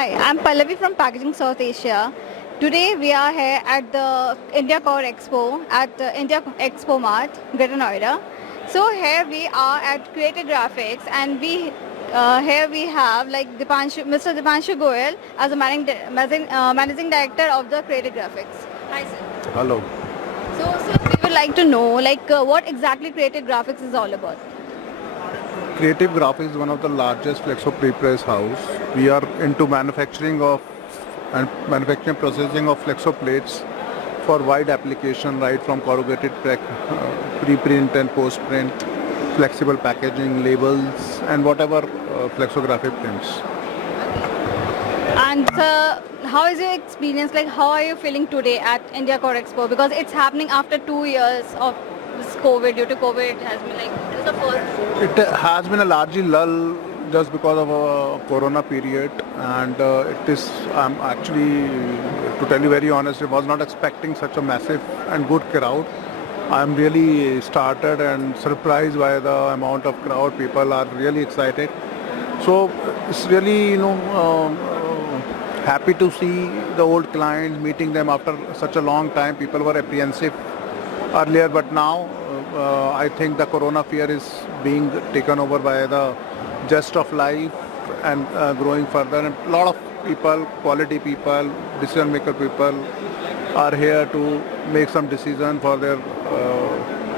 Hi, I'm Pallavi from Packaging South Asia. Today we are here at the India Core Expo at the India Expo Mart, Greater Noida. So here we are at Creative Graphics, and here we have like Mr. Dipanshu Goyal as a managing director of the Creative Graphics. Hi sir. Hello. So we would like to know what exactly Creative Graphics is all about. Creative Graphics is one of the largest flexo pre-press house. We are into manufacturing processing of flexo plates for wide application, right from corrugated pre-print and post-print, flexible packaging, labels, and whatever flexographic prints. And how is your experience? Like, how are you feeling today at India Core Expo? Because it's happening after 2 years of this COVID. Due to COVID, it has been like this is the first. It has been a largely lull just because of a corona period, and it is. I'm actually, to tell you very honest, I was not expecting such a massive and good crowd. I'm really started and surprised by the amount of crowd. People are really excited. So it's really, happy to see the old clients, meeting them after such a long time. People were apprehensive earlier, but now I think the corona fear is being taken over by the zest of life and growing further. And a lot of people, quality people, decision maker people are here to make some decision for their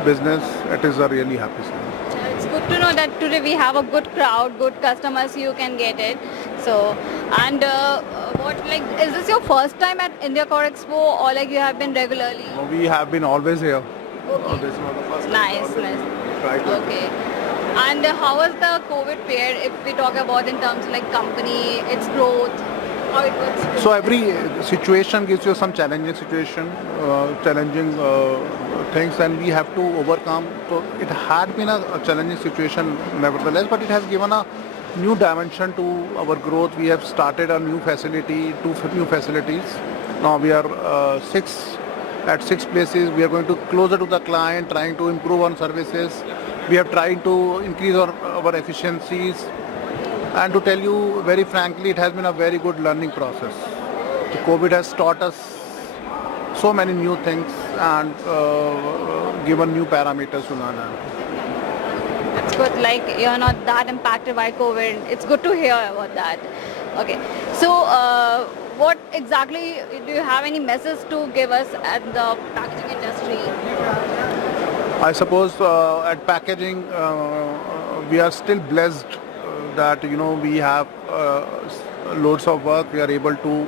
business. It is a really happy sign. It's good to know that today we have a good crowd, good customers. You can get it. So, and is this your first time at India Core Expo, or like you have been regularly? We have been always here. Okay. This is not the first time. Nice. Try to. Okay. And how was the COVID period? If we talk about in terms of like company, its growth, how it was. So every situation gives you some challenging challenging things, and we have to overcome. So it had been a challenging situation nevertheless, but it has given a new dimension to our growth. We have started a new facility, two new facilities. Now we are at six places. We are going to closer to the client, trying to improve on services. We have tried to increase our efficiencies. And to tell you very frankly, it has been a very good learning process. The COVID has taught us so many new things and given new parameters to learn. That's good. Like you're not that impacted by COVID. It's good to hear about that. Okay. So, what exactly do you have any message to give us at the packaging industry? I suppose at packaging, we are still blessed that we have loads of work. We are able to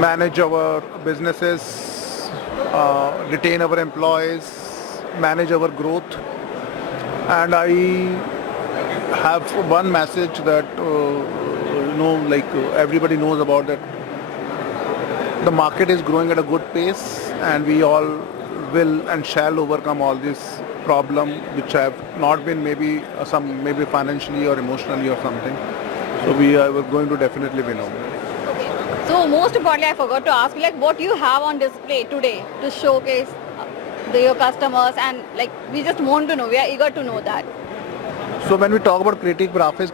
manage our businesses, retain our employees, manage our growth. And I have one message that everybody knows about, that the market is growing at a good pace, and we all will and shall overcome all these problems which have not been maybe financially or emotionally or something. So we are going to definitely win over. Okay. So most importantly, I forgot to ask you, like, what you have on display today to showcase your customers, and like we just want to know, we are eager to know that. So when we talk about Creative Graphics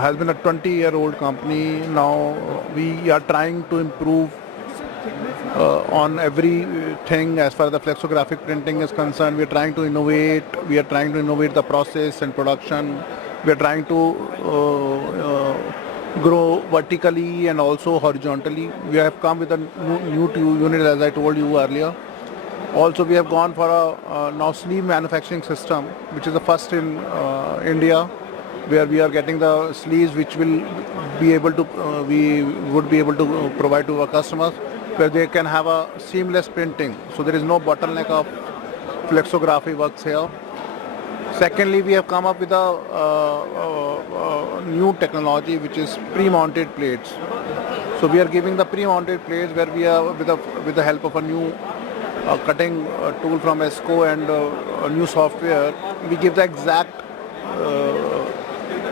has been a 20-year-old company. Now we are trying to improve on everything as far as the flexographic printing is concerned. We are trying to innovate. We are trying to innovate the process and production. We are trying to grow vertically and also horizontally. We have come with a new unit, as I told you earlier. Also, we have gone for a now sleeve manufacturing system, which is the first in India, where we are getting the sleeves which will be able to we would be able to provide to our customers, where they can have a seamless printing. So there is no bottleneck of flexography works here. Secondly, we have come up with a new technology, which is pre-mounted plates. So we are giving the pre-mounted plates where we are with the help of a new cutting tool from ESCO and a new software. We give the exact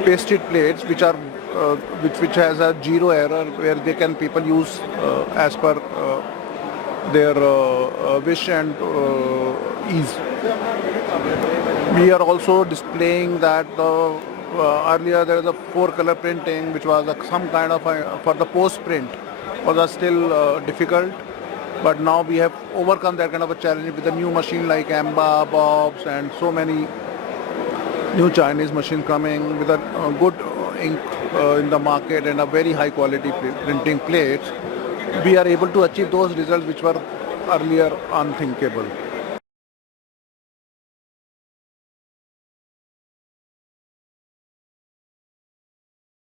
pasted plates which are which has a zero error, where people use as per their wish and ease. We are also displaying that earlier there was a 4-color printing, which was some kind of for the post print was still difficult. But now we have overcome that kind of a challenge with a new machine like Amba, Bobs, and so many new Chinese machine coming with a good ink in the market and a very high quality printing plates. We are able to achieve those results which were earlier unthinkable.